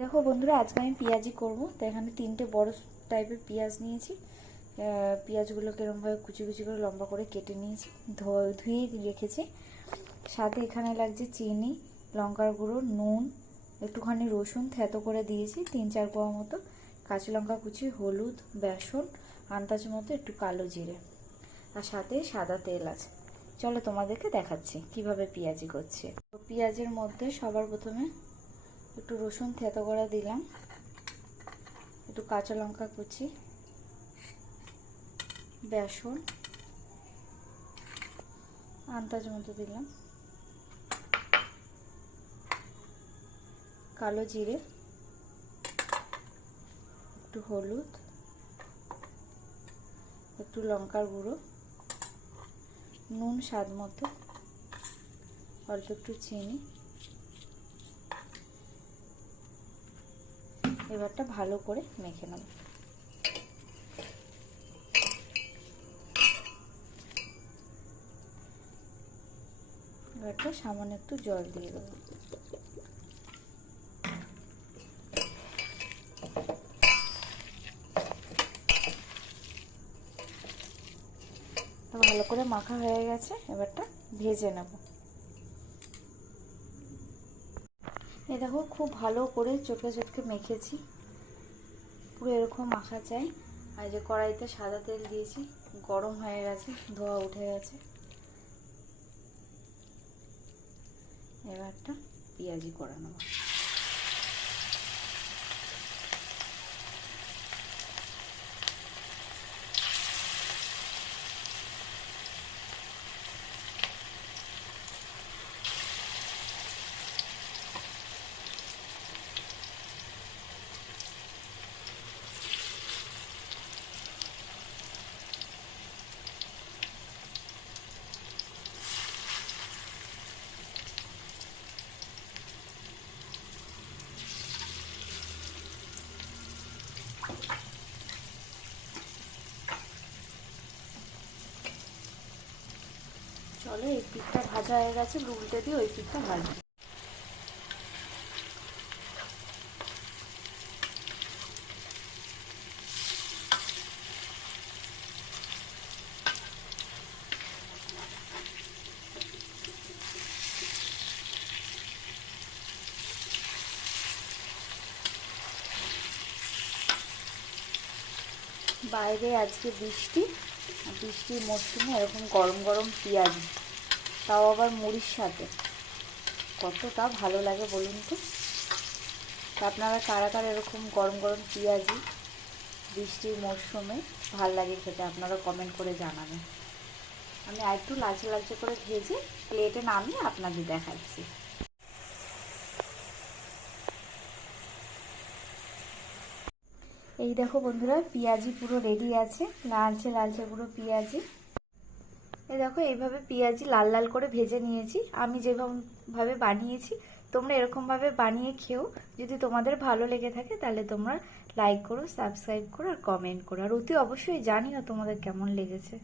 দেখো বন্ধুরা আজকে আমি পেঁয়াজি করব। তো এখানে তিনটে বড় টাইপের পেঁয়াজ নিয়েছি। আহ, পেঁয়াজগুলোকে এরকমভাবে কুচি কুচি করে লম্বা করে কেটে নিয়েছি ধুয়ে রেখেছি। সাথে এখানে লাগছে চিনি লঙ্কার গুঁড়ো নুন একটুখানি রসুন থেতো করে দিয়েছি তিন চার কোয়া মতো। কাঁচা লঙ্কা কুচি হলুদ বেসন আন্দাজ মতো একটু কালো জিরে। আর সাথে সাদা তেল আছে। চলো তোমাদেরকে দেখাচ্ছি কীভাবে পেঁয়াজি করছে। পেঁয়াজের মধ্যে সবার প্রথমে একটু রসুন থেতো করে দিলাম, একটু কাঁচা লঙ্কা কুচি, বেসন, আন্দাজ মতো দিলাম, কালো জিরে, একটু হলুদ, একটু লঙ্কার গুঁড়ো, নুন স্বাদ মতো, অল্প একটু চিনি এবারটা ভালো করে মেখে নেব। এবারটা সামান্য একটু জল দিয়ে দেবো। ভালো করে মাখা হয়ে গেছে, এবারটা ভেজে নেব। এই দেখো, খুব ভালো করে চোখে চোখে মেখেছি। পুরো এরকম মাখা চাই আর যে কড়াইতে সাদা তেল দিয়েছি, গরম হয়ে গেছে, ধোয়া উঠে গেছে। এবারটা পেঁয়াজি করে চলো এই পিঠটা ভাজা হয়ে গেছে উল্টে দিয়ে ওই পিঠটা ভাজবো। বাইরে আজকে বৃষ্টি বৃষ্টির মরশুমে এরকম গরম গরম পেঁয়াজ। তাও আবার মুড়ির সাথে। কতটা ভালো লাগে বলুন তো? আপনারা কারা কারা এরকম গরম গরম পেঁয়াজি, বৃষ্টির মরশুমে ভালো লাগে খেতে আপনারা কমেন্ট করে জানাবেন। আমি আর একটু লালচে লালচে করে ভেজে প্লেটে নামিয়ে আপনাদের দেখাচ্ছি। এই দেখো বন্ধুরা, পেঁয়াজি পুরো রেডি আছে, লালচে লালচে পুরো পেঁয়াজি। দেখো, এইভাবে পেঁয়াজি লাল লাল করে ভেজে নিয়েছি। আমি যেভাবে বানিয়েছি, তোমরা এরকমভাবে বানিয়ে খেও। যদি তোমাদের ভালো লেগে থাকে, তাহলে তোমরা লাইক করো সাবস্ক্রাইব করো আর কমেন্ট করো। আর অতি অবশ্যই জানিও তোমাদের কেমন লেগেছে।